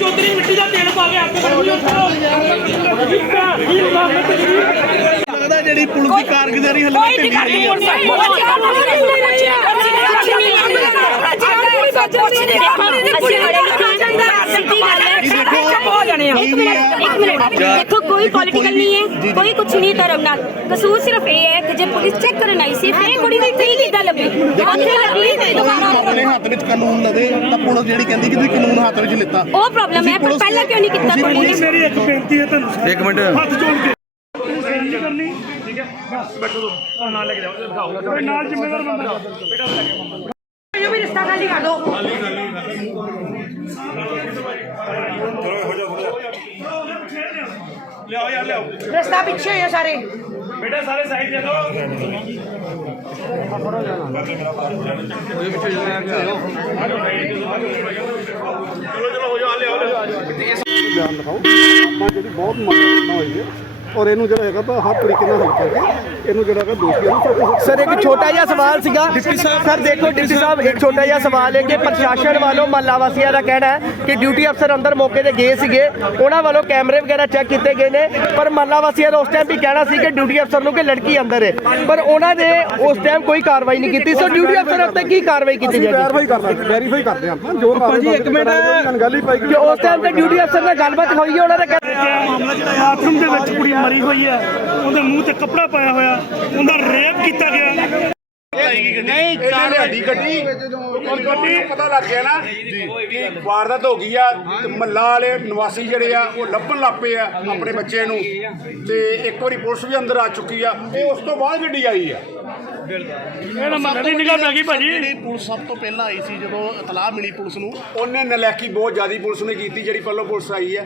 ਚੌਧਰੀ ਮਿੱਟੀ ਦਾ ਤੇਲ ਪਾ ਕੇ ਆਪੇ ਕਰਨੀ ਲੱਗਦਾ ਜਿਹੜੀ ਪੁਲਿਸ ਦੀ ਕਾਰਗੁਜ਼ਾਰੀ ਹਲੇ ਕੋਈ ਨਹੀਂ ਕਰਦੀ ਹੁਣ ਦੇਖੋ ਕੋਈ ਪੋਲੀਟੀਕਲ ਨਹੀਂ ਹੈ। ਕੋਈ ਕੁਝ ਨਹੀਂ ਧਰਮ ਨਾਲ ਕਸੂਰ ਸਿਰਫ ਇਹ ਹੈ ਕਿ ਜੇ ਪੁਲਿਸ ਚੈੱਕ ਕਰਨ ਆਈ ਸੀ ਫਿਰ ਕੁੜੀ ਦੀ ਫ੍ਰੀ ਕਿੱਦਾਂ ਲੱਭੀ? ਉੱਥੇ ਲੱਭੀ ਤੇ ਦੁਬਾਰਾ ਆਪਣੇ ਹੱਥ ਵਿੱਚ ਕਾਨੂੰਨ ਲਵੇ ਤਾਂ ਪੁਲਿਸ ਜਿਹੜੀ ਕਹਿੰਦੀ ਕਿ ਤੁਸੀਂ ਕਾਨੂੰਨ ਹੱਥ ਵਿੱਚ ਲਿੱਤਾ। ਉਹ ਪ੍ਰੋਬਲਮ ਹੈ ਪਰ ਪਹਿਲਾਂ ਕਿਉਂ ਨਹੀਂ ਕੀਤਾ ਕੁੜੀ ਨੇ? ਮੇਰੀ ਇੱਕ ਬੇਨਤੀ ਹੈ ਤੁਹਾਨੂੰ ਇੱਕ ਮਿੰਟ। ਹੱਥ ਜੋੜ ਕੇ। ਕਰਨੀ ਠੀਕ ਹੈ ਬਸ ਬੈਠੋ ਦੋ ਨਾਲ ਲੈ ਕੇ ਜਾਓ ਦਿਖਾਓ। ਕੋਈ ਨਾਲ ਜ਼ਿੰਮੇਵਾਰ ਬੰਦਾ ਬੇਟਾ ਲੈ ਕੇ ਇਹ ਵੀ ਰਿਸ਼ਤਾ ਖਾਲੀ ਕਰ ਦੋ ਲਿਆਓ ਯਾਰ ਲਿਆਓ। ਰਿਸ਼ਤਾ ਪਿੱਛੇ ਹੋਏ ਆ ਸਾਰੇ। ਬੇਟਾ ਸਾਰੇ ਸਾਈਡ ਦੇ ਦਿਓ ਚਲੋ ਚਲੋ ਹੋ ਜਾਓ ਆ ਲਿਆਓ ਲਿਆਓ। ਬਿਆਨ ਲਿਖਾਓ ਆਪਾਂ ਜਿਹੜੀ ਬਹੁਤ ਮੰਗ ਨਾ ਹੋਈ ਹੈ ਔਰ ਇਹਨੂੰ ਜਿਹੜਾ ਹੈਗਾ ਤਾਂ ਹਰ ਤਰੀਕੇ ਨਾਲ ਹੱਲ ਕਰਕੇ ਇਹਨੂੰ ਜਿਹੜਾ ਹੈਗਾ ਦੋਸ਼ੀਆਂ ਨੂੰ ਸਰ ਇੱਕ ਛੋਟਾ ਜਿਹਾ ਸਵਾਲ ਸੀਗਾ। ਸਰ ਦੇਖੋ ਡਿਪਟੀ ਸਾਹਿਬ ਇੱਕ ਛੋਟਾ ਜਿਹਾ ਸਵਾਲ ਹੈ ਕਿ ਪ੍ਰਸ਼ਾਸਨ ਵੱਲੋਂ ਮਹੱਲਾ ਵਾਸੀਆਂ ਦਾ ਕਹਿਣਾ ਹੈ ਕਿ ਡਿਊਟੀ ਅਫਸਰ ਅੰਦਰ ਮੌਕੇ ਤੇ ਗਏ ਸੀਗੇ। ਉਹਨਾਂ ਵੱਲੋਂ ਕੈਮਰੇ ਵਗੈਰਾ ਚੈੱਕ ਕੀਤੇ ਗਏ ਨੇ। ਪਰ ਮਹੱਲਾ ਵਾਸੀਆਂ ਦਾ ਉਸ ਟਾਈਮ ਵੀ ਕਹਿਣਾ ਸੀ ਕਿ ਡਿਊਟੀ ਅਫਸਰ ਨੂੰ ਕਿ ਲੜਕੀ ਅੰਦਰ ਹੈ। ਪਰ ਉਹਨਾਂ ਨੇ ਉਸ ਟਾਈਮ ਕੋਈ ਕਾਰਵਾਈ ਨਹੀਂ ਕੀਤੀ। ਸੋ ਡਿਊਟੀ ਅਫਸਰ ਉੱਤੇ ਕੀ ਕਾਰਵਾਈ ਕੀਤੀ ਜਾਏਗੀ? ਵੈਰੀਫਾਈ ਕਰਨਾ ਵੈਰੀਫਾਈ ਕਰਦੇ ਹਾਂ ਆਪਾਂ। ਜੋ ਭਾਜੀ ਇੱਕ ਮਿੰਟ। ਗੱਲ ਹੀ ਪਾਈ ਕਿ ਉਸ ਟਾਈਮ ਤੇ ਡਿਊਟੀ ਅਫਸਰ ਨਾਲ ਗੱਲਬਾਤ ਹੋਈ ਹੈ ਉਹਨਾਂ ਇਹ ਮਾਮਲਾ ਜਿਹੜਾ ਬਾਥਰੂਮ ਦੇ ਵਿੱਚ ਕੁੜੀ ਮਰੀ ਹੋਈ ਹੈ ਉਹਦੇ ਮੂੰਹ ਤੇ ਕੱਪੜਾ ਪਾਇਆ ਹੋਇਆ ਉਹਦਾ ਰੇਪ ਕੀਤਾ ਗਿਆ। ਨਹੀਂ ਚਾਰ ਵੱਡੀ ਗੱਡੀ ਔਰ ਗੱਡੀ ਪਤਾ ਲੱਗ ਗਿਆ ਨਾ ਕਿ ਵਾਰਦਾਤ ਹੋ ਗਈ ਆ ਤੇ ਮੱਲਾ ਵਾਲੇ ਨਿਵਾਸੀ ਜਿਹੜੇ ਆ ਉਹ ਲੱਭਣ ਲੱਪੇ ਆ ਆਪਣੇ ਬੱਚੇ ਨੂੰ। ਤੇ ਇੱਕ ਵਾਰੀ ਪੁਲਿਸ ਵੀ ਅੰਦਰ ਆ ਚੁੱਕੀ ਆ। ਇਹ ਉਸ ਤੋਂ ਬਾਅਦ ਗੱਡੀ ਆਈ ਆ। ਇਹ ਨੰਬਰ ਦੀ ਨਿਗਾਹ ਪੈ ਗਈ ਭਾਜੀ। ਜਿਹੜੀ ਪੁਲਿਸ ਸਭ ਤੋਂ ਪਹਿਲਾਂ ਆਈ ਸੀ ਜਦੋਂ ਇਤਲਾਹ ਮਿਲੀ ਪੁਲਿਸ ਨੂੰ ਉਹਨੇ ਨਲੈਕੀ ਬਹੁਤ ਜ਼ਿਆਦੀ ਪੁਲਿਸ ਨੇ ਕੀਤੀ ਜਿਹੜੀ ਪਹਿਲਾਂ ਪੁਲਿਸ ਆਈ ਆ।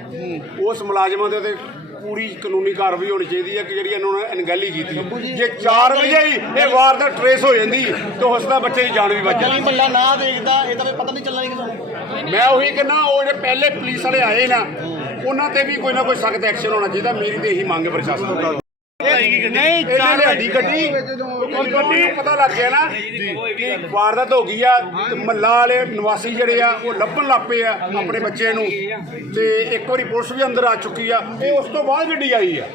ਉਸ ਮੁਲਾਜ਼ਮਾਂ ਦੇ ਤੇ ਪੂਰੀ ਕਾਨੂੰਨੀ ਕਾਰਵਾਈ ਹੋਣੀ ਚਾਹੀਦੀ ਹੈ ਕਿ ਜਿਹੜੀ ਇਹਨਾਂ ਨੇ ਅਣਗਹਿਲੀ ਕੀਤੀ। ਜੇ 4 ਵਜੇ ਹੀ ਇਹ ਵਾਰਦਾਤ ਟਰੇਸ ਹੋ ਜਾਂਦੀ ਤਾਂ ਉਸਦਾ ਬੱਚੇ ਦੀ ਜਾਨ ਵੀ ਬਚ ਜਾਂਦੀ। ਮੱਲਾ ਨਾ ਦੇਖਦਾ ਇਹ ਤਾਂ ਪਤਾ ਨਹੀਂ ਚੱਲਣਾ ਕਿਸੇ ਮੈਂ ਉਹੀ ਕਹਿੰਦਾ ਉਹ ਜਿਹੜੇ ਪਹਿਲੇ ਪੁਲਿਸ ਵਾਲੇ ਆਏ ਨਾ ਉਹਨਾਂ ਤੇ ਵੀ ਕੋਈ ਨਾ ਕੋਈ ਸਖਤ ਐਕਸ਼ਨ ਹੋਣਾ ਚਾਹੀਦਾ। ਮੇਰੀ ਤੇ ਇਹੀ ਮੰਗ ਹੈ ਪ੍ਰਸ਼ਾਸਨ ਤੋਂ। ਨਹੀਂ ਇਹਨਾਂ ਨੇ ਵੱਡੀ ਗੱਡੀ ਔਰ ਗੱਡੀ ਨੂੰ ਪਤਾ ਲੱਗ ਗਿਆ ਨਾ ਕਿ ਵਾਰਦਾਤ ਹੋ ਗਈ ਆ ਤੇ ਮੱਲਾ ਵਾਲੇ ਨਿਵਾਸੀ ਜਿਹੜੇ ਆ ਉਹ ਲੱਭਣ ਲੱਪੇ ਆ ਆਪਣੇ ਬੱਚੇ ਨੂੰ। ਤੇ ਇੱਕ ਵਾਰੀ ਪੁਲਿਸ ਵੀ ਅੰਦਰ ਆ ਚੁੱਕੀ ਆ। ਇਹ ਉਸ ਤੋਂ ਬਾਅਦ ਗੱਡੀ ਆਈ ਆ।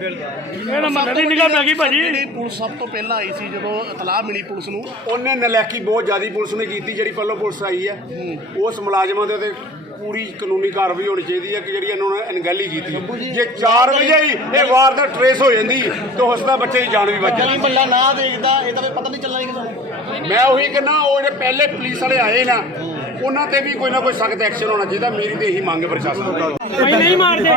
ਇਹ ਨੰਬਰ ਦੀ ਨਿਗਾਹ ਪੈ ਗਈ ਭਾਜੀ। ਜਿਹੜੀ ਪੁਲਿਸ ਸਭ ਤੋਂ ਪਹਿਲਾਂ ਆਈ ਸੀ ਜਦੋਂ ਇਤਲਾਹ ਮਿਲੀ ਪੁਲਿਸ ਨੂੰ ਉਹਨੇ ਨਲੈਕੀ ਬਹੁਤ ਜ਼ਿਆਦੀ ਪੁਲਿਸ ਨੇ ਕੀਤੀ ਜਿਹੜੀ ਪਹਿਲਾਂ ਪੁਲਿਸ ਆਈ ਆ। ਉਸ ਮੁਲਾਜ਼ਮਾਂ ਦੇ ਤੇ ਪੂਰੀ ਕਾਨੂੰਨੀ ਕਾਰਵਾਈ ਹੋਣੀ ਚਾਹੀਦੀ ਹੈ ਕਿ ਜਿਹੜੀ ਇਹਨਾਂ ਨੇ ਅਣਗਹਿਲੀ ਕੀਤੀ। ਜੇ 4 ਵਜੇ ਹੀ ਇਹ ਵਾਰਦਾਤ ਟਰੇਸ ਹੋ ਜਾਂਦੀ ਤਾਂ ਉਸਦਾ ਬੱਚੇ ਦੀ ਜਾਨ ਵੀ ਬਚ ਜਾਂਦੀ। ਮੱਲਾ ਨਾ ਦੇਖਦਾ ਇਹ ਤਾਂ ਪਤਾ ਨਹੀਂ ਚੱਲਣਾ ਕਿਸੇ ਮੈਂ ਉਹੀ ਕਹਿੰਦਾ ਉਹ ਜਿਹੜੇ ਪਹਿਲੇ ਪੁਲਿਸ ਵਾਲੇ ਆਏ ਨਾ ਉਹਨਾਂ ਤੇ ਵੀ ਕੋਈ ਨਾ ਕੋਈ ਸਖਤ ਐਕਸ਼ਨ ਹੋਣਾ ਚਾਹੀਦਾ ਮੇਰੀ ਤੇ ਇਹੀ ਮੰਗ ਹੈ ਪ੍ਰਸ਼ਾਸਨ ਤੋਂ। ਨਹੀਂ ਮਾਰਦੇ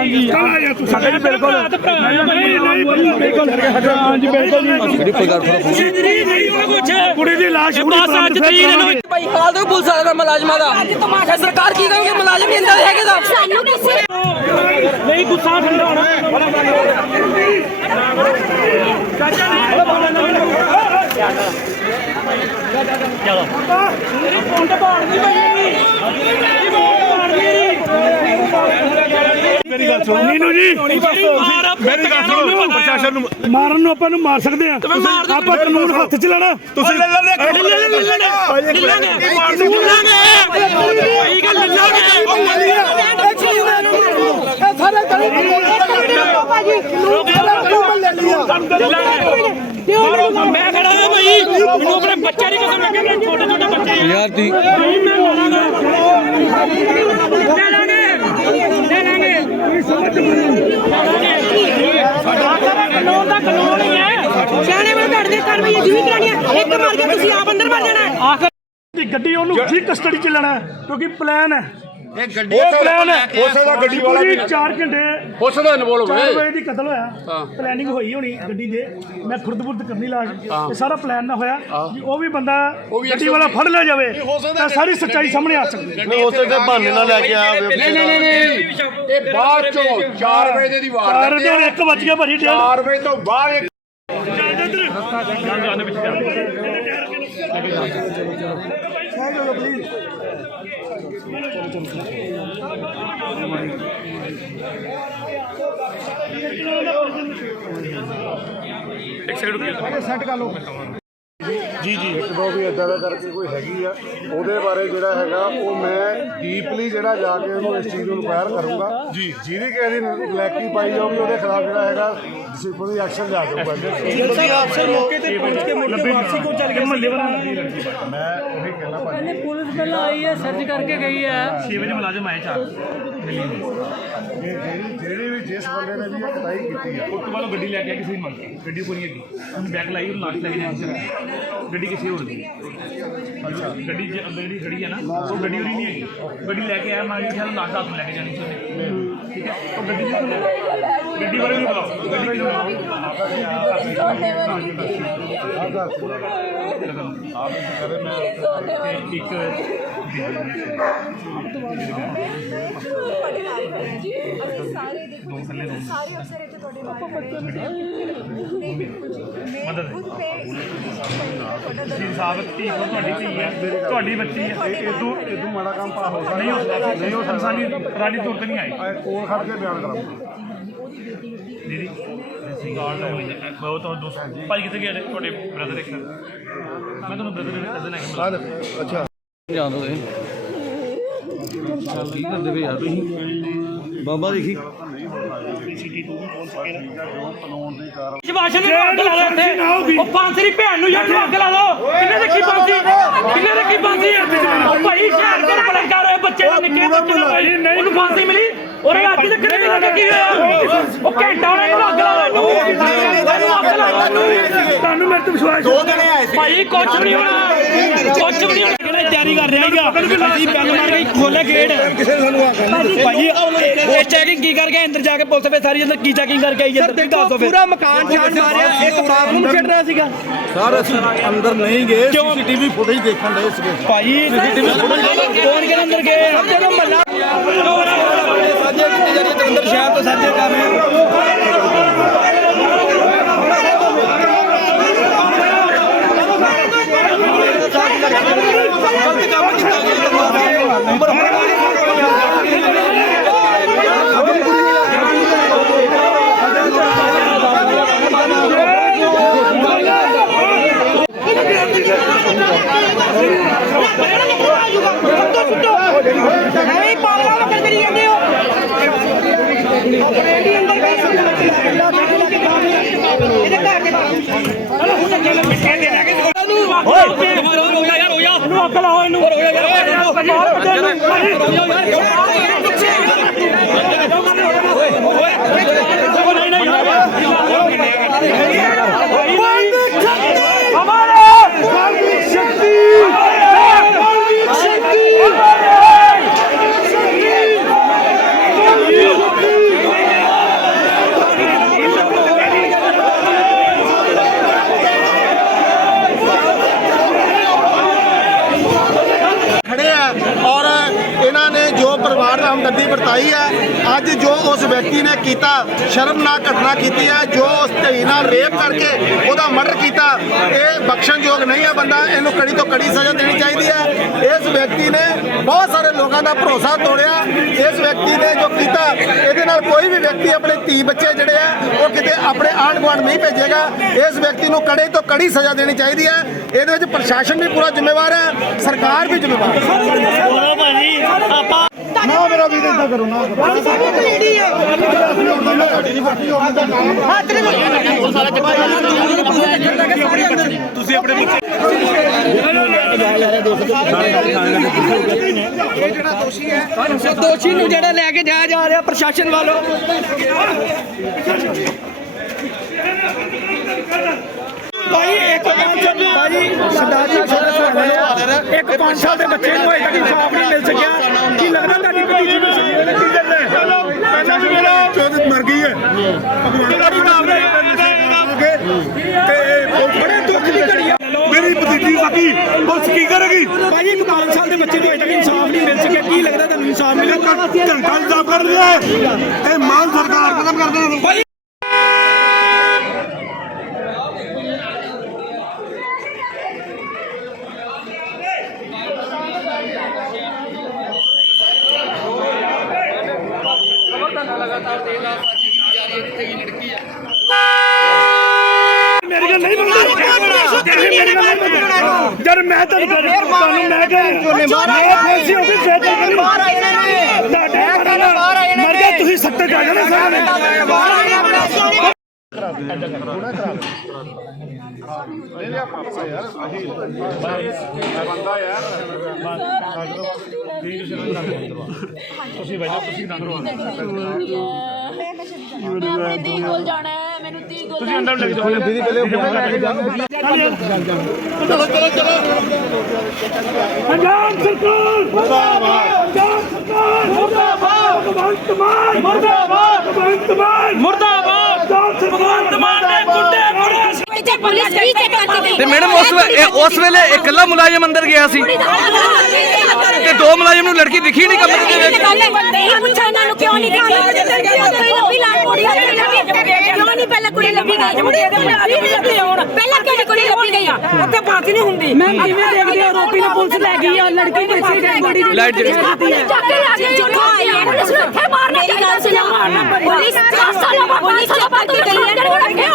ਸਾਡੇ ਬਿਲਕੁਲ ਨਹੀਂ ਨਹੀਂ ਬਿਲਕੁਲ ਕੁੜੀ ਦੀ ਲਾਸ਼ ਹੁਣੀ ਬਰਾਮਦ ਫਿਰ ਭਾਈ ਹਾਲ ਤੋਂ ਪੁਲਿਸ ਵਾਲੇ ਦਾ ਮੁਲਾਜ਼ਮਾਂ ਦਾ ਇਹ ਸਰਕਾਰ ਕੀ ਕਰੂਗੀ ਮੁਲਾਜ਼ਮ ਹੀ ਇੰਦਾ ਹੈਗੇ ਦਾ ਸਾਨੂੰ ਕਿਸੇ ਨਹੀਂ ਗੁੱਸਾ ਠੰਡਾ ਹੋਣਾ। ਚਲੋ ਮੇਰੀ ਪੁੰਡ ਬਾੜਦੀ ਪਈ ਮੇਰੀ ਗੱਲ ਸੁਣੋ ਨੀਨੂ ਜੀ ਮੇਰੀ ਗੱਲ ਸੁਣੋ ਪ੍ਰਸ਼ਾਸਨ ਨੂੰ ਮਾਰਨ ਨੂੰ ਆਪਾਂ ਨੂੰ ਮਾਰ ਸਕਦੇ ਆ ਆਪਾਂ ਕਾਨੂੰਨ ਹੱਥ 'ਚ ਲੈਣਾ ਤੁਸੀਂ ਲੈ ਲੈ ਲੈ ਲੈਣੇ ਲੈ ਲੈਣੇ ਸਹੀ ਗੱਲ ਲੈ ਮੈਂ ਖੜਾ ਹਾਂ ਭਾਈ। ਮੈਨੂੰ ਆਪਣੇ ਬੱਚੇ ਦੀ ਕਸਮ ਲੱਗੇ ਨੇ ਛੋਟੇ ਛੋਟੇ ਬੱਚੇ ਯਾਰ ਤੀ ਨਹੀਂ ਮੈਂ ਲਾਂਗਾ ਲੈ ਲਾਂਗੇ। ਲੈ ਲਾਂਗੇ। ਕਾਨੂੰਨ ਦਾ ਕਾਨੂੰਨ ਹੀ ਹੈ ਸਿਆਣੇ ਵਾਲੇ ਤੁਹਾਡੇ ਦੇ ਕਾਰਵਾਈ ਜਿਵੇਂ ਕਰਾਣੀ ਆ ਇੱਕ ਮਰ ਗਿਆ ਤੁਸੀਂ ਆਪ ਅੰਦਰ ਮਰ ਜਾਣਾ। ਆਖਰ ਦੀ ਗੱਡੀ ਉਹਨੂੰ ਜੀ ਕਸਟਡੀ ਚ ਲੈਣਾ ਹੈ, ਕਿਉਂਕਿ ਪਲਾਨ ਹੈ। ਇਹ ਗੱਡੀ ਉਹ ਪਲਾਨ ਹੈ। ਹੋ ਸਕਦਾ ਗੱਡੀ ਵਾਲਾ ਵੀ 4 ਘੰਟੇ ਹੋ ਸਕਦਾ ਇਨਵੋਲਵ 4 ਹੋਵੇ ਵਜੇ ਦੀ ਕਤਲ ਹੋਇਆ। ਪਲੈਨਿੰਗ ਹੋਈ ਹੋਣੀ ਗੱਡੀ ਦੇ। ਮੈਂ ਖੁਰਦ-ਬੁਰਦ ਕਰਨੀ ਲਾਗ ਇਹ ਸਾਰਾ ਪਲਾਨ ਨਾ ਹੋਇਆ। ਵੀ ਉਹ ਵੀ ਬੰਦਾ ਗੱਡੀ ਵਾਲਾ ਫੜ ਲਿਆ ਜਾਵੇ ਤਾਂ ਸਾਰੀ ਸੱਚਾਈ ਸਾਹਮਣੇ ਆ ਸਕਦੀ। ਹੈ ਉਸੇ ਤੇ ਬਹਾਨੇ ਨਾਲ ਲੈ ਕੇ ਆ ਨਹੀਂ ਨਹੀਂ ਨਹੀਂ ਇਹ ਬਾਅਦ ਚੋਂ 4 ਵਜੇ ਦੀ ਵਾਰ ਵਜੇ ਹੁਣ ਇੱਕ ਵੱਜ ਗਿਆ ਭਾਜੀ ਡੇਢ। 4 ਵਜੇ ਤੋਂ ਬਾਅਦ ਇਹ ਜੀ। ਜੀ। ਜਦੋਂ ਵੀ ਇਦਾਂ ਦਾ ਕਰਕੇ ਕੋਈ ਹੈਗੀ ਆ। ਉਹਦੇ ਬਾਰੇ ਜਿਹੜਾ ਹੈਗਾ ਉਹ ਮੈਂ ਡੀਪਲੀ ਜਿਹੜਾ ਜਾ ਕੇ ਉਹਨੂੰ ਇਸ ਚੀਜ਼ ਨੂੰ ਇਨਕੁਆਇਰ ਕਰੂੰਗਾ। ਜੀ। ਜਿਹਦੀ ਕਿਸੇ ਦੀ ਨਲੈਕੀ ਪਾਈ ਜਾਊਗੀ ਉਹਦੇ ਖਿਲਾਫ ਜਿਹੜਾ ਹੈਗਾ ਡਿਸਪਲਿਨਰੀ ਐਕਸ਼ਨ ਲਿਆ ਜਾਊਗਾ ਅਫਸਰ ਮੌਕੇ ਤੇ ਪਹੁੰਚ ਕੇ ਮੁੜ ਕੇ ਵਾਪਸੀ ਕੋ ਚੱਲ ਗਏ ਮਹੱਲੇ ਵਾਲਾ ਮੈਂ ਉਹੀ ਕਹਿਣਾ ਭਾਜੀ। ਪੁਲਿਸ ਪਹਿਲਾਂ ਆਈ ਹੈ ਸਰਚ ਕਰਕੇ ਗਈ ਹੈ। 6 ਵਜੇ ਮੁਲਾਜ਼ਮ ਆਏ ਚਾਰ ਜਿਹੜੀ ਜਿਹੜੀ ਵੀ ਜਿਸ ਬੰਦੇ ਨੇ ਵੀ ਇਹ ਕਟਾਈ ਕੀਤੀ ਆ ਉਸ ਤੋਂ ਬਾਅਦ ਗੱਡੀ ਲੈ ਕੇ ਕਿਸੇ ਦੀ ਮੰਗ ਗੱਡੀ ਕੋਈ ਨਹੀਂ ਹੈਗੀ। ਉਹਨੇ ਬੈਕ ਲਾਈ ਉਹ ਲਾਸਟ ਲੈ ਕੇ ਜਾਣੀ ਸੀ। ਗੱਡੀ ਕਿਸੇ ਹੋਰ ਦੀ। ਅੱਛਾ। ਗੱਡੀ ਜੇ ਜਿਹੜੀ ਖੜੀ ਹੈ ਨਾ ਉਹ ਗੱਡੀ ਉਹਦੀ ਨਹੀਂ ਹੈਗੀ। ਗੱਡੀ ਲੈ ਕੇ ਆਇਆ ਕੇ ਚੱਲ ਲਾਸਟ ਹੱਥ ਲੈ ਕੇ ਜਾਣੀ ਸੀ ਹੈ ਗੱਡੀ ਦੀ ਗੱਡੀ ਵਾਲੇ ਨੂੰ ਬੁਲਾਓ। ਗੱਡੀ ਵਾਲੇ ਨੂੰ ਆਪ ਇਸ ਕਰੇ ਮੈਂ ਤੇ ਇੱਕ ਮਦਦ ਤੁਸੀਂ ਸਾਬਤ ਧੀ ਕੋ ਤੁਹਾਡੀ ਧੀ ਹੈ ਤੁਹਾਡੀ ਬੱਚੀ ਹੈ ਇਦੋਂ ਇਦੋਂ ਮਾੜਾ ਕੰਮ ਪਾ ਹੋ ਨਹੀਂ ਹੋ ਸਕਦਾ ਨਹੀਂ ਹੋ ਸਕਦਾ ਇਨਸਾਨੀ ਰਾਜੀ ਤੌਰ ਤੇ ਨਹੀਂ ਆਈ ਇਹ ਕੋਲ ਖੜ ਕੇ ਬਿਆਨ ਕਰਾਂਗਾ ਦੀਦੀ ਅਸੀਂ ਗਾਲ ਨਾ ਹੋਈ ਬਹੁਤ ਤੋਂ ਦੋਸਤ ਭਾਈ ਕਿੱਥੇ ਗਏ ਨੇ ਤੁਹਾਡੇ ਬ੍ਰਦਰ ਇੱਕ? ਮੈਂ ਤੁਹਾਨੂੰ ਬ੍ਰਦਰ ਦੇ ਕਜ਼ਨ ਹੈ ਅੱਛਾ ਸ਼ਿਵਾਸ਼ਨ ਨੂੰ ਅੱਗ ਲਾ ਦੋ ਇੱਥੇ। ਉਹ ਦੀ ਭੈਣ ਨੂੰ ਯਾਰ ਨੂੰ ਅੱਗ ਲਾ ਦੋ ਕਿੰਨੇ ਦੇਖੀ ਫਾਂਸੀ ਕਿੰਨੇ ਦੇਖੀ ਫਾਂਸੀ ਉਹ ਭਾਈ ਸ਼ਹਿਰ ਦੇ ਬਲੰਕਾਰ ਹੋਏ ਬੱਚੇ ਨੂੰ ਨਿੱਕੇ ਬੱਚੇ ਨੂੰ ਉਹਨੂੰ ਫਾਂਸੀ ਮਿਲੀ? ਔਰ ਇਹ ਅੱਜ ਤੱਕ ਨਹੀਂ ਲੱਗਾ ਕੀ ਹੋਇਆ? ਉਹ ਘੰਟਾ ਉਹਨੇ ਇਹਨੂੰ ਅੱਗ ਲਾ ਅੱਗ ਦੋ ਤੁਹਾਨੂੰ ਮੇਰੇ ਤੇ ਵਿਸ਼ਵਾਸ ਦੋ ਜਣੇ ਆਏ ਭਾਈ ਕੁਛ ਵੀ ਨਹੀਂ ਹੋਣਾ। ਵੀ ਨਹੀਂ ਹੋਣਾ। ਕਿਹੜਾ ਤਿਆਰੀ ਕਰ ਰਿਹਾ ਹੈਗਾ ਅਸੀਂ ਬੈਲ ਮਾਰ ਕੇ ਖੋਲੇ ਗੇਟ। ਕਿਸੇ ਨੇ ਸਾਨੂੰ ਆ ਭਾਈ ਇਹ ਚੈਕਿੰਗ ਕੀ ਕਰਕੇ ਅੰਦਰ ਜਾ ਕੇ ਪੁਲਿਸ ਵੇ ਸਾਰੀ ਅੰਦਰ ਕੀ ਚੈਕਿੰਗ ਕਰਕੇ ਆਈ ਅੰਦਰ ਦੱਸ ਦੋ ਫਿਰ। ਪੂਰਾ ਮਕਾਨ ਜਾਣ ਮਾਰਿਆ। ਇੱਕ ਨੂੰ ਛੱਡ ਰਿਹਾ ਸੀਗਾ। ਸਰ ਅਸੀਂ ਅੰਦਰ ਨਹੀਂ ਗਏ। ਸੀਸੀਟੀਵੀ ਫੁਟੇਜ ਦੇਖਣ ਦੇ ਸੀਗੇ। ਭਾਈ ਸੀਸੀਟੀਵੀ ਕੌਣ ਕਿਹਦੇ ਅੰਦਰ ਗਏ? ਜਦੋਂ ਮੱਲਾ ਸਾਜੇ ਕਿਤੇ ਜਾਰੀ ਜਲੰਧਰ ਸ਼ਹਿਰ ਤੋਂ ਸਾਂਝੇ ਕਰ ਰਹੇ ਐਵੇਂ ਪਾਗਲਾਂ ਵਾਂਗ ਕਰੀ ਜਾਂਦੇ ਹੋ ਆਪਣੇ ਇੰਡੀ ਅੰਦਰ ਗਏ ਇਹਦੇ ਘਰ ਦੇ ਇਹਨੂੰ ਅੱਗ ਲਾਓ ਇਹਨੂੰ ਖੜੇ ਪਰਿਵਾਰ ਵਰਤਾਈ ਹੈ। ਅੱਜ ਜੋ ਉਸ ਵਿਅਕਤੀ ਨੇ ਕੀਤਾ, ਸ਼ਰਮਨਾਕ ਘਟਨਾ ਕੀਤੀ ਹੈ, ਜੋ ਉਸ ਧੀ ਨਾਲ ਰੇਪ ਕਰਕੇ ਉਹਦਾ ਮਰਡਰ ਕੀਤਾ, ਇਹ ਬਖਸ਼ਣਯੋਗ ਨਹੀਂ ਹੈ ਬੰਦਾ। ਇਹਨੂੰ ਕੜੀ ਤੋਂ ਕੜੀ ਸਜ਼ਾ ਦੇਣੀ ਚਾਹੀਦੀ ਹੈ। ਇਸ ਵਿਅਕਤੀ ਨੇ ਬਹੁਤ ਸਾਰੇ ਲੋਕਾਂ ਦਾ ਭਰੋਸਾ ਤੋੜਿਆ। ਇਸ ਵਿਅਕਤੀ ਨੇ ਜੋ ਕੀਤਾ, ਇਹਦੇ ਨਾਲ ਕੋਈ ਵੀ ਵਿਅਕਤੀ ਆਪਣੇ ਧੀ ਬੱਚੇ ਜਿਹੜੇ ਆ, ਉਹ ਕਿਤੇ ਆਪਣੇ ਆਂਢ ਗੁਆਂਢ ਨਹੀਂ ਭੇਜੇਗਾ। ਇਸ ਵਿਅਕਤੀ ਨੂੰ ਕੜੇ ਤੋਂ ਕੜੀ ਸਜ਼ਾ ਦੇਣੀ ਚਾਹੀਦੀ ਹੈ। ਇਹਦੇ ਵਿੱਚ ਪ੍ਰਸ਼ਾਸਨ ਵੀ ਪੂਰਾ ਜ਼ਿੰਮੇਵਾਰ ਹੈ, ਸਰਕਾਰ ਵੀ ਜ਼ਿੰਮੇਵਾਰ ਹੈ। ਨਾ ਮੇਰਾ ਵੀ ਇਦਾਂ ਕਰੋ ਨਾ ਸਾਡੀ ਲੇਡੀ ਹੈ ਹੱਥ ਨੇ ਤੁਸੀਂ ਆਪਣੇ ਬੱਚੇ ਦੋਸ਼ੀ ਨੂੰ ਜਿਹੜਾ ਲੈ ਕੇ ਜਾਇਆ ਜਾ ਰਿਹਾ ਪ੍ਰਸ਼ਾਸਨ ਵੱਲੋਂ। ਭਾਈ ਇੱਕ ਪੰਜ ਭਾਈ ਸਰਦਾਰ ਜੀ ਛੋਟੇ ਸਵਾਲ ਇੱਕ 5 ਸਾਲ ਦੇ ਬੱਚੇ ਨੂੰ ਅਜੇ ਤੱਕ ਇਨਸਾਫ ਨਹੀਂ ਮਿਲ ਸਕਿਆ ਕੀ ਲੱਗਦਾ ਤੁਹਾਡੀ ਭਤੀਜੀ ਨੂੰ ਸਹੀ ਉਹਨੇ ਕੀ ਕਰਨਾ ਪਹਿਲਾਂ ਵੀ ਮੇਰਾ ਚੋਦਤ ਮਰ ਗਈ ਹੈ ਭਗਵਾਨ ਦਾ ਨਾਮ ਲੈ ਤੇ ਬੜੇ ਦੁੱਖ ਦੀ ਘੜੀ ਆ ਮੇਰੀ ਸਕੀ ਪੁਲਿਸ ਕੀ ਕਰੇਗੀ ਭਾਈ ਇੱਕ 5 ਸਾਲ ਦੇ ਬੱਚੇ ਨੂੰ ਅਜੇ ਤੱਕ ਇਨਸਾਫ ਨਹੀਂ ਮਿਲ ਸਕਿਆ ਕੀ ਲੱਗਦਾ ਤੁਹਾਨੂੰ ਇਨਸਾਫ ਮਿਲੇਗਾ ਘੰਟਾ ਇਨਸਾਫ ਕਰ ਹੈ ਇਹ ਮਾਨ ਸਰਕਾਰ ਕਦਮ ਕਰ ਦੇਣਾ ਮੇਰੇ ਨਾਲ ਨਹੀਂ ਬਣਨਾ ਮੇਰੇ ਨਾਲ ਨਹੀਂ ਬਣਨਾ ਜਦ ਮੈਂ ਤੁਹਾਨੂੰ ਕਰ ਤੁਹਾਨੂੰ ਮੈਂ ਕਹਿ ਮੈਂ ਫਾਂਸੀ ਹੋ ਗਈ ਫੇਰ ਤੇ ਕਰੀ। ਤੁਹਾਡੇ ਮਰਨ ਮਰ ਗਿਆ ਤੁਸੀਂ ਸੱਤੇ ਜਾ ਜਾਣਾ ਸਾਹਮਣੇ ਬੰਦਾ ਯਾਰ ਮੈਂ ਤੀ ਕੋਲ ਜਾਣਾ ਹੈ। ਮੈਨੂੰ ਤੀ ਕੋਲ ਤੁਸੀਂ ਅੰਦਰ ਲੱਗ ਜਾਓ। ਦੀਦੀ ਪਹਿਲੇ ਚਲੋ ਚਲੋ ਚਲੋ। ਪੰਜਾਬ ਸਰਕਾਰ ਮੁਰਦਾਬਾਦ ਪੰਜਾਬ ਸਰਕਾਰ ਮੁਰਦਾਬਾਦ ਭਗਵੰਤ ਮਾਨ ਮੁਰਦਾਬਾਦ। ਭਗਵੰਤ ਮਾਨ। ਮੁਰਦਾਬਾਦ। ਭਗਵੰਤ ਮਾਨ ਦੇ ਗੁੱਡੇ ਪੁਲਿਸ ਤੇ ਪੁਲਿਸ ਵੀ ਚੈੱਕ ਕਰਕੇ ਗਈ ਤੇ ਮੈਡਮ ਉਸ ਵੇਲੇ ਇਕੱਲਾ ਮੁਲਾਜ਼ਮ ਅੰਦਰ ਗਿਆ ਸੀ। ਤੇ ਦੋ ਮੁਲਾਜ਼ਮ ਨੂੰ ਲੜਕੀ ਦਿਖੀ ਨਹੀਂ ਕਮਰੇ ਦੇ ਵਿੱਚ। ਨਹੀਂ ਪੁੱਛਿਆ ਇਹਨਾਂ ਨੂੰ ਕਿਉਂ ਨਹੀਂ ਦਿਖੀ ਲੱਭੀ ਲਾ ਕੁੜੀ ਕਿਉਂ ਨਹੀਂ ਪਹਿਲਾਂ ਕੁੜੀ ਲੱਭੀ ਗਈ। ਮੁੰਡੇ ਦੇ ਪਹਿਲਾਂ ਕਿਉਂ ਨੀ ਕੁੜੀ ਲੱਭੀ ਗਈ? ਉੱਥੇ ਫਾਂਸੀ ਨਹੀਂ ਹੁੰਦੀ। ਮੈਂ ਕਿਵੇਂ ਦੇਖਦੀ ਹਾਂ ਰੋਪੀ ਨੂੰ ਪੁਲਿਸ ਲੈ ਗਈ ਆ ਲੜਕੀ ਨੂੰ ਬੋਡੀ ਦੀ ਲਾਈਟ ਜਿਹੜੀ ਚੱਕ ਕੇ ਲਾ ਕੇ ਜਿੱਥੋਂ ਆਈ ਹੈ। ਪੁਲਿਸ ਨੂੰ ਇੱਥੇ ਮਾਰਨਾ ਮੇਰੀ ਗੱਲ ਸੁਣੋ। ਪੁਲਿਸ ਸਾਲਾ ਪੁਲਿਸ ਸਾਲਾ ਤੋਂ ਗਈ। ਹੈ ਕੁੜੀ ਉੱਥੇ ਹੀ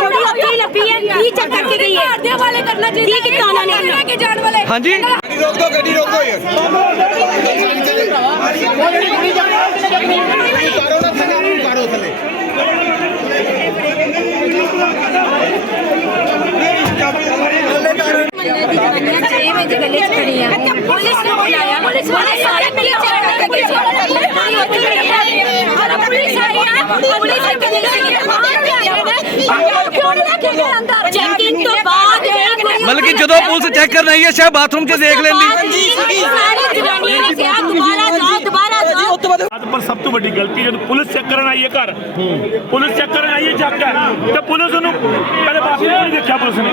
ਲੱਭੀ ਹੈ ਕੀ ਚੈੱਕ ਕਰਕੇ ਗਈ ਹੈ ਦੇ ਵਾਲੇ ਕਰਨਾ ਚਾਹੀਦਾ ਕੀ ਕੀਤਾ ਉਹਨਾਂ ਨੇ ਲੈ ਕੇ ਜਾਣ ਵਾਲੇ ਹਾਂਜੀ ਮੰਨੇ ਦੀ ਜਨਾਨੀਆਂ ਛੇ ਵਜੇ ਗਲੀ 'ਚ ਖੜੀਆਂ ਪੁਲਿਸ ਨੂੰ ਬੁਲਾਇਆ ਪੁਲਿਸ ਵਾਲੇ ਸਾਰੇ ਕੀ ਚੈੱਕ ਕਰਕੇ ਗਏ ਕੋਈ ਉੱਥੇ ਨਹੀਂ ਹੈ ਹਰ ਪੁਲਿਸ ਆਈ ਹੈ ਪੁਲਿਸ ਇੱਕ ਦਿਨ ਸੀ ਬਾਹਰ ਵੀ ਆਏ ਨੇ ਕਿਉਂ ਨਹੀਂ ਲੈ ਕੇ ਗਏ ਅੰਦਰ ਚੈਕਿੰਗ ਤੋਂ ਬਾਅਦ ਇਹ ਕੋਈ ਮਤਲਬ ਕਿ ਜਦੋਂ ਪੁਲਿਸ ਚੈੱਕ ਕਰਨ ਆਈ ਹੈ ਸ਼ਾਇਦ ਬਾਥਰੂਮ 'ਚ ਦੇਖ ਲੈਂਦੀ ਸਾਰੀ ਜਨਾਨੀਆਂ ਨੇ ਕਿਹਾ ਦੁਬਾਰਾ ਜਾਓ ਦੁਬਾਰਾ ਜਾਓ ਅੱਜ ਪਰ ਸਭ ਤੋਂ ਵੱਡੀ ਗਲਤੀ ਜਦੋਂ ਪੁਲਿਸ ਚੈੱਕ ਕਰਨ ਆਈ ਹੈ ਘਰ। ਪੁਲਿਸ ਚੈੱਕ ਕਰਨ ਆਈ ਹੈ, ਚੱਕ ਹੈ। ਤੇ ਪੁਲਿਸ ਨੂੰ ਪਹਿਲੇ ਬਾਥਰੂਮ ਨਹੀਂ ਦੇਖਿਆ ਪੁਲਿਸ ਨੇ।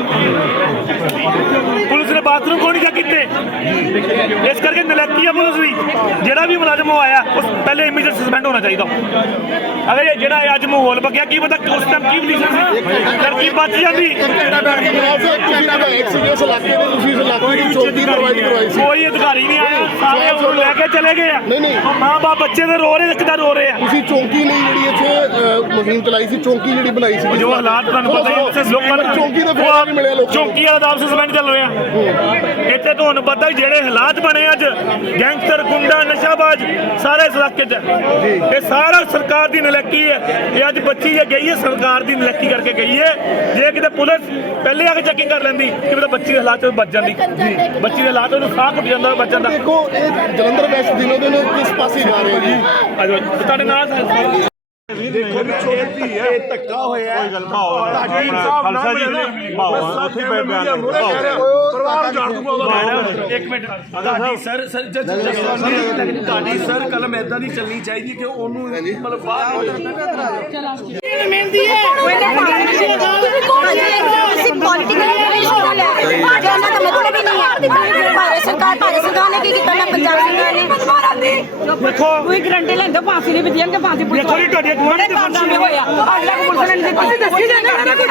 ਪੁਲਿਸ ਨੇ ਬਾਥਰੂਮ ਕੋਈ ਨਹੀਂ ਇਸ ਕਰਕੇ ਨਲੈਕੀ ਆ ਪੁਲਿਸ ਵੀ। ਜਿਹੜਾ ਵੀ ਮੁਲਾਜ਼ਮ ਆਇਆ ਉਸ ਪਹਿਲੇ ਇਮੀਡੀਏਟ ਸਸਪੈਂਡ ਹੋਣਾ ਚਾਹੀਦਾ। ਅਗਰ ਇਹ ਜਿਹੜਾ ਅੱਜ ਮਾਹੌਲ ਬਗਿਆ ਕੀ ਪਤਾ ਉਸ ਟਾਈਮ ਕੀ ਪੋਜੀਸ਼ਨ ਸੀ? ਲੜਕੀ ਬਚ ਜਾਂਦੀ। ਕੋਈ ਅਧਿਕਾਰੀ ਨਹੀਂ ਆਇਆ ਸਾਰੇ ਉਹਨੂੰ ਲੈ ਕੇ ਚਲੇ ਗਏ ਆ। ਨਹੀਂ, ਨਹੀਂ। ਮਾਂ ਬਾਪ ਬੱਚੇ ਦੇ ਰੋ ਰਹੇ ਇੱਕ ਤਾਂ ਰੋ ਰਹੇ ਆ। ਤੁਸੀਂ ਚੌਂਕੀ ਲਈ ਜਿਹੜੀ ਇੱਥੇ ਮੁਹਿੰਮ ਚਲਾਈ ਸੀ ਚੌਂਕੀ ਜਿਹੜੀ ਬਣਾਈ ਸੀ ਜੋ ਹਾਲਾਤ ਤੁਹਾਨੂੰ ਪਤਾ ਹੀ ਹੈ, ਲੋਕਾਂ ਨੂੰ ਚੌਂਕੀ ਦਾ ਫਾਇਦਾ ਨਹੀਂ ਮਿਲਿਆ ਲੋਕਾਂ ਨੂੰ। ਚੌਂਕੀ ਵਾਲਾ ਦਾਬ ਸਸਪੈਂਡ ਚੱਲ ਰਿਹਾ। ਇੱਥੇ ਤੁਹਾਨੂੰ ਪਤਾ ਹੀ ਜਿਹੜੇ ਹਾਲਾਤ ਬਣੇ ਅੱਜ ਗੈਂਗਸਟਰ ਗੁੰਡਾ ਨਸ਼ਾਬਾਜ਼ ਸਾਰੇ ਇਸ ਇਲਾਕੇ 'ਚ। ਇਹ ਸਾਰਾ ਸਰਕਾਰ ਦੀ ਨਲੈਕੀ ਹੈ। ਇਹ ਅੱਜ ਬੱਚੀ ਜੇ ਗਈ ਹੈ ਸਰਕਾਰ ਦੀ ਨਲੈਕੀ ਕਰਕੇ ਗਈ ਹੈ। ਜੇ ਕਿਤੇ ਪੁਲਿਸ ਪਹਿਲੇ ਆ ਕੇ ਚੈਕਿੰਗ ਕਰ ਲੈਂਦੀ ਕਿ ਪਤਾ ਬੱਚੀ ਦੇ ਹਾਲਾਤ ਬਚ ਜਾਂਦੀ। ਬੱਚੀ ਦੇ ਹਾਲਾਤ ਉਹਨੂੰ ਸਾਹ ਘੁੱਟ ਜਾਂਦਾ ਬਚ ਜਾਂਦਾ। ਦੇਖੋ ਇਹ ਜਲੰਧਰ ਵੈਸਟ ਦਿਨੋ ਦਿਨ ਕਿਸ ਪਾਸੇ ਜਾ ਰਹੇ ਜੀ? ਤੁਹਾਡੇ ਨਾਲ ਸਾਰੇ ਇਹ ਧੱਕਾ ਹੋਇਆ ਕੋਈ ਗੱਲ ਤੁਹਾਡੀ ਖਾਲਸਾ ਜੀ ਉੱਥੇ ਪੈ ਪਿਆ ਪਰਿਵਾਰ ਜਾਣ ਦੂਗਾ ਇੱਕ ਮਿੰਟ ਤੁਹਾਡੀ ਸਰ ਸਰ ਤੁਹਾਡੀ ਸਰ ਕਲਮ ਐਦਾਂ ਦੀ ਚੱਲਣੀ ਚਾਹੀਦੀ ਕਿ ਉਹਨੂੰ ਮਤਲਬ ਬਾਹਰ ਅਸੀਂ ਪੋਲੀਟੀਕਲ ਰਿਲੇਸ਼ਨ ਲੈ ਜਾਣਾ ਤਾਂ ਮਤਲਬ ਹੀ ਨਹੀਂ ਹੈ ਭਾਰਤ ਸਰਕਾਰ ਭਾਰਤ ਸਰਕਾਰ ਨੇ ਕੀ ਕੀਤਾ ਨਾ ਪੰਜਾਬ ਸਰਕਾਰ ਨੇ ਦੇਖੋ ਕੋਈ ਗਰੰਟੀ ਲੈਂਦੇ ਫਾਂਸੀ ਨਹੀਂ ਵਿਧੀਆਂ ਕਿ ਫਾਂਸੀ ਪੁਲਿਸ ਦੇਖੋ ਜੀ ਤੁਹਾਡੀ ਦੇ ਫਾਂਸੀ ਨਹੀਂ ਹੋਇਆ ਅਗਲਾ ਕੋ ਪੁਲਿਸ ਨੇ ਨਹੀਂ ਦਿੱਤੀ ਦੱਸੀ ਜਾਂਦੇ ਨਾ ਕੁਝ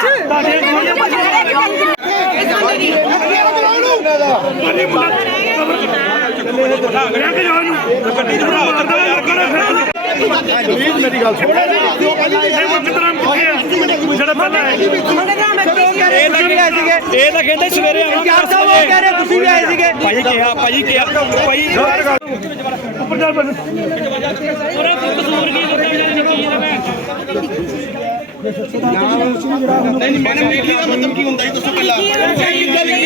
ਤੁਹਾਡੇ ਗਵਾਂਢੀ ਲੈ ਕੇ ਜਾਓ ਇਹਨੂੰ ਗੱਡੀ ਚ ਬੜਾ ਮਾਰਦਾ ਯਾਰ ਕਿਹੜਾ ਫਿਰ। ਮੇਰੀ ਗੱਲ ਸੁਣ। ਇਹ ਮੁਕਦਰਾਂ ਕਿੱਥੇ ਆ? ਜਿਹੜਾ ਪਹਿਲਾਂ ਹੈ ਇਹ ਤਾਂ ਵੀ ਆਏ ਸੀਗੇ। ਇਹ ਤਾਂ ਕਹਿੰਦੇ ਸਵੇਰੇ ਆਉਣਾ ਯਾਰ ਸਾਹਿਬ ਉਹ ਕਹਿ ਰਹੇ ਤੁਸੀਂ ਵੀ ਆਏ ਸੀਗੇ। ਭਾਈ ਕਿਹਾ ਭਾਈ ਕਿਹਾ ਭਾਈ ਉੱਪਰ ਜਾ ਬੰਦ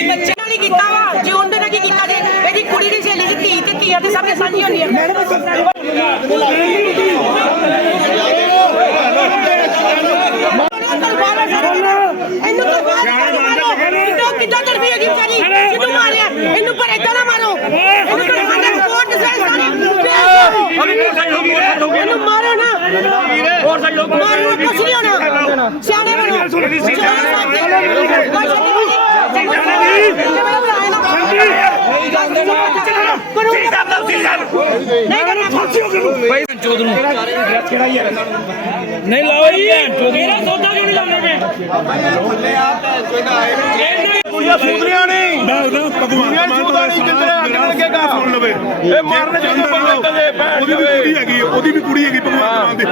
ਬੱਚੇ ਨਾਲ ਹੀ ਕੀਤਾ ਵਾ। ਜੇ ਉਹਦੇ ਨਾਲ ਕੀ ਕੀਤਾ ਜੇ? ਇਹਦੀ ਕੁੜੀ ਦੀ ਸਹੇਲੀ ਦੀ ਧੀ ਤੇ ਧੀਆ ਤੇ ਸਭ ਸਾਂਝੀ ਹੁੰਦੀ ਹੈ ਇਹਨੂੰ ਤਾਂ ਬਾਹਰ ਮਾਰੋ ਇਹਨੂੰ ਕਿੱਦਾਂ ਤੜਫੀ ਹੈਗੀ ਵਿਚਾਰੀ ਇਹਨੂੰ ਮਾਰਿਆ। ਇਹਨੂੰ ਪਰ ਏਦਾਂ ਨਾ ਮਾਰੋ ਇਹਨੂੰ ਤਾਂ ਮਾਰੋ ਕੋਰਟ ਸਾਰੇ ਸਾਰੇ ਇਹਨੂੰ ਮਾਰੋ ਨਾ। ਹੋਰ ਸਾਈਡ ਲੋਕ ਮਾਰੋ ਹੋਣਾ ਸਿਆਣੇ ਬਣੋ ਨੂੰ ਨਹੀਂ ਲਾਓ ਜੀ ਮੇਰਾ ਸੌਦਾ ਕਿਉਂ ਨਹੀਂ ਲਾਉਂਦੇ ਕੁੜੀਆਂ ਸੁਧਰੀਆਂ ਨਹੀਂ ਕੁੜੀਆਂ ਭਗਵਾਨ ਸੁਧਾ ਨਹੀਂ ਕਿਤੇ ਅੱਗੇ ਲੱਗੇਗਾ ਸੁਣ ਲਵੇ ਇਹ ਮਾਰਨ ਚਾਹੀਦਾ ਬੰਦੇ ਤੇ ਭੈਣ ਉਹਦੀ ਵੀ ਕੁੜੀ ਹੈਗੀ ਉਹਦੀ ਵੀ ਕੁੜੀ ਹੈਗੀ ਭਗਵਾਨ ਮਾਨ ਦੀ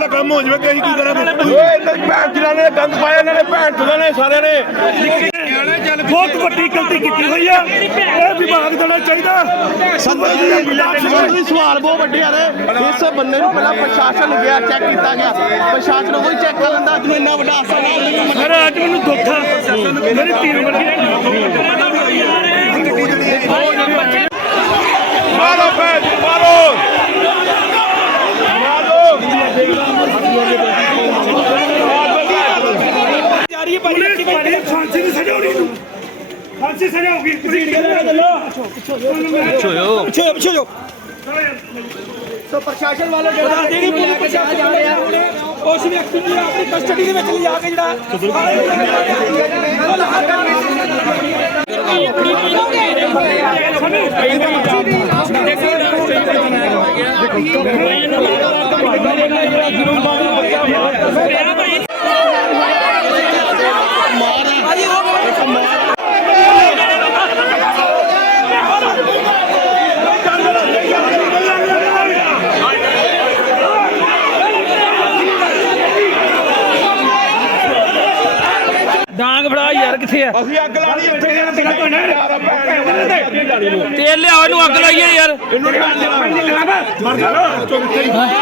ਨਾਲ ਇਕੱਲਾ ਕੰਮ ਹੋ ਜਾਵੇ ਕਹੀਂ ਕੀ ਕਰਾਂ ਓਏ ਤੇ ਭੈਣ ਜਿਨ੍ਹਾਂ ਨੇ ਗੰਦ ਪਾਇਆ ਇਹਨਾਂ ਨੇ ਭੈਣ ਚੋਦਾਂ ਨੇ ਸਾਰਿਆਂ ਨੇ। ਬਹੁਤ ਵੱਡੀ ਗਲਤੀ ਕੀਤੀ ਹੋਈ ਆ। ਇਹ ਵਿਭਾਗ ਦੇਣਾ ਚਾਹੀਦਾ। ਸੰਦਰ ਜੀ ਸਵਾਲ ਬਹੁਤ ਵੱਡੇ ਆ ਰਹੇ ਇਸ ਬੰਦੇ ਨੂੰ ਪਹਿਲਾਂ ਪ੍ਰਸ਼ਾਸਨ ਗਿਆ ਚੈੱਕ ਕੀਤਾ ਗਿਆ। ਪ੍ਰਸ਼ਾਸਨ ਉਹ ਚੈੱਕ ਕਰ ਲੈਂਦਾ ਅੱਜ ਨੂੰ ਇੰਨਾ ਵੱਡਾ ਹਾਸਾ ਨਾ ਹੋਵੇ ਸਰ ਅੱਜ ਮੈਨੂੰ ਦੁੱਖ ਆ। ਮੇਰੀ ਧੀ ਨੂੰ ਵਰਗੀ ਮਾਰੋ ਭੈਣ ਮਾਰੋ ਪੁਲਿਸ ਭਾਜੀ ਫਾਂਸੀ ਦੀ ਸਜ਼ਾ ਹੋਣੀ ਨੂੰ ਫਾਂਸੀ ਸਜ਼ਾ ਹੋਗੀ ਤੁਸੀਂ ਪਿੱਛੇ ਸੋ ਪ੍ਰਸ਼ਾਸਨ ਵਾਲੇ ਜਿਹੜਾ ਜਿਹੜੀ ਲੈ ਕੇ ਜਾ ਰਹੇ ਉਸ ਵਿਅਕਤੀ ਨੂੰ ਆਪਣੀ ਕਸਟਡੀ ਦੇ ਵਿੱਚ ਲਿਜਾ ਕੇ ਜਿਹੜਾ ਡਾਂਗ ਫੜਾ ਕਿੱਥੇ ਅਸੀਂ ਅੱਗ ਲਾਣੀ ਉੱਥੇ ਤੇਲ ਲਿਆਓ ਇਹਨੂੰ ਅੱਗ ਲਾਈਏ ਯਾਰ। ਮਰ ਜਾ